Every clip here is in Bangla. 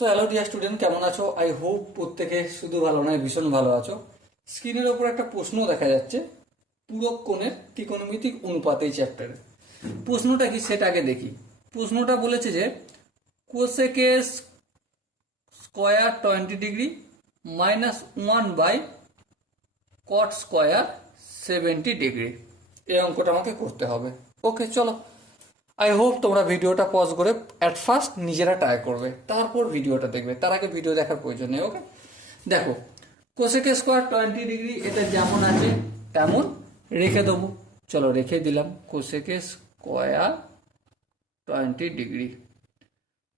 সো হ্যালো ডিয়ার স্টুডেন্ট, কেমন আছো? আই হোপ প্রত্যেকে শুধু ভালো নয়, ভীষণ ভালো আছো। স্ক্রিনের ওপর একটা প্রশ্ন দেখা যাচ্ছে, পূরক কোণের ত্রিকোণমিতিক অনুপাত এই চ্যাপ্টারে। প্রশ্নটা কি সেটা আগে দেখি। প্রশ্নটা বলেছে যে কোসেকের square 20 degree minus 1 by cot square 70 degree. এই অঙ্কটা আমাকে করতে হবে। ওকে, চলো। আই হোপ তোমরা ভিডিওটা পজ করে অ্যাট ফার্স্ট নিজেরা ট্রাই করবে, তারপর ভিডিওটা দেখবে। তার আগে ভিডিও দেখার প্রয়োজন নেই। ওকে, দেখো কোসেকের স্কোয়ার 20 ডিগ্রি, এটা যেমন আছে তেমন রেখে দেবো। চলো রেখে দিলাম। কোসেকের square 20 degree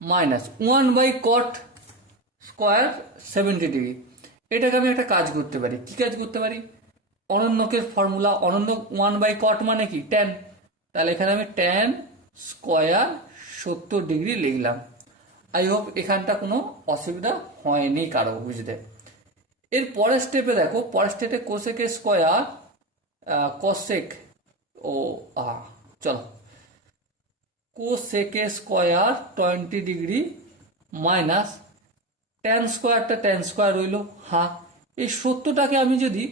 minus 1 by cot square 70 degree. এটাকে আমি একটা কাজ করতে পারি। কি কাজ করতে পারি? অনন্যকের ফর্মুলা, অনন্য 1 বাই কট মানে কি? ট্যান। তাহলে এখানে আমি ট্যান স্কোয়ার 70 ডিগ্রি লিখলাম। আই হোপ এখানটা কোনো অসুবিধা হয়নি কারো বুঝতে। এর পরের স্টেপে দেখো, পরের স্টেপে কোসেকের স্কোয়ার কোসেক ও চলো কোসেকের স্কোয়ার 20 ডিগ্রি মাইনাস ট্যান স্কোয়ারটা ট্যান স্কোয়ার রইল। এই 70টাকে আমি যদি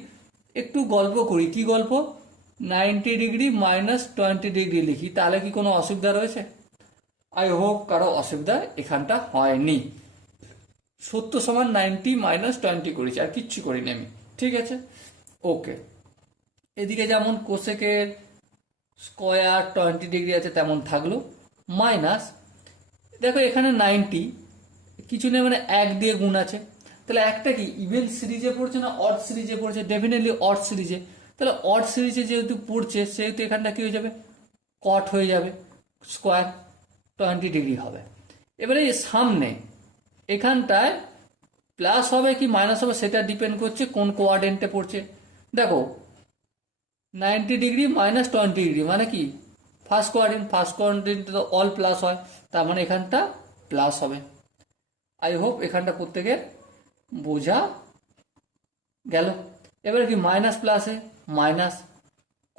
একটু গল্প করি, কি গল্প? 90 ডিগ্রি মাইনাস 20 ডিগ্রি লিখি, তাহলে কি কোনো অসুবিধা রয়েছে? আই হোপ কারো অসুবিধা এখানটা হয়নি। 70 সমান 90 মাইনাস 20 করেছি, আর কিচ্ছু করিনি আমি। ঠিক আছে, ওকে। এদিকে যেমন কোসেকের স্কোয়ার 20 ডিগ্রি আছে তেমন থাকলো, মাইনাস দেখো এখানে 90 কিছু নেই, মানে 1 দিয়ে গুণ আছে। তাহলে একটা কি ইভেন সিরিজে পড়ছে না অড সিরিজে পড়ছে? ডেফিনেটলি অড সিরিজে। তাহলে অড সিরিজে যেহেতু পড়ছে সেহেতু এখানটা কি হয়ে যাবে? কট হয়ে যাবে, স্কোয়ার 20 ডিগ্রি হবে। এবারে সামনে এখানটায় প্লাস হবে কি মাইনাস হবে সেটা ডিপেন্ড করছে কোন কোয়াড্রেন্টে পড়ছে। দেখো 90 ডিগ্রি মাইনাস 20 ডিগ্রি মানে কি? First quadrant. ফার্স্ট কোয়াড্রেন্টে তো অল প্লাস হয়, তার মানে এখানটা প্লাস হবে। আই হোপ এখানটা প্রত্যেকের বোঝা গেল। এবারে কি মাইনাস প্লাসে মাইনাস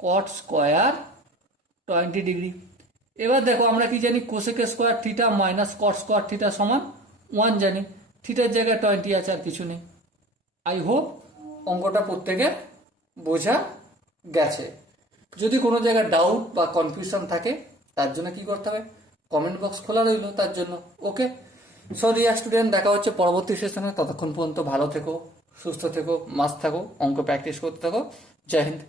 কট স্কোয়ার 20 ডিগ্রি। এবার দেখো আমরা কি জানি? কোসেকের square theta minus cot square theta সমান 1 জানি। থিটার জায়গায় 20 আছে, আর কিছু নেই। আই হোপ অঙ্কটা প্রত্যেকের বোঝা গেছে। যদি কোনো জায়গায় ডাউট বা কনফিউশন থাকে তার জন্য কি করতে হবে? কমেন্ট বক্স খোলা রইল তার জন্য। ওকে, সো ডিয়ার স্টুডেন্ট, দেখা হচ্ছে পরবর্তী সেশনে। ততক্ষণ পর্যন্ত ভালো থেকো, সুস্থ থেকো, মাস্ত থাকো, অঙ্ক প্র্যাকটিস করতে থাকো। জয় হিন্দ।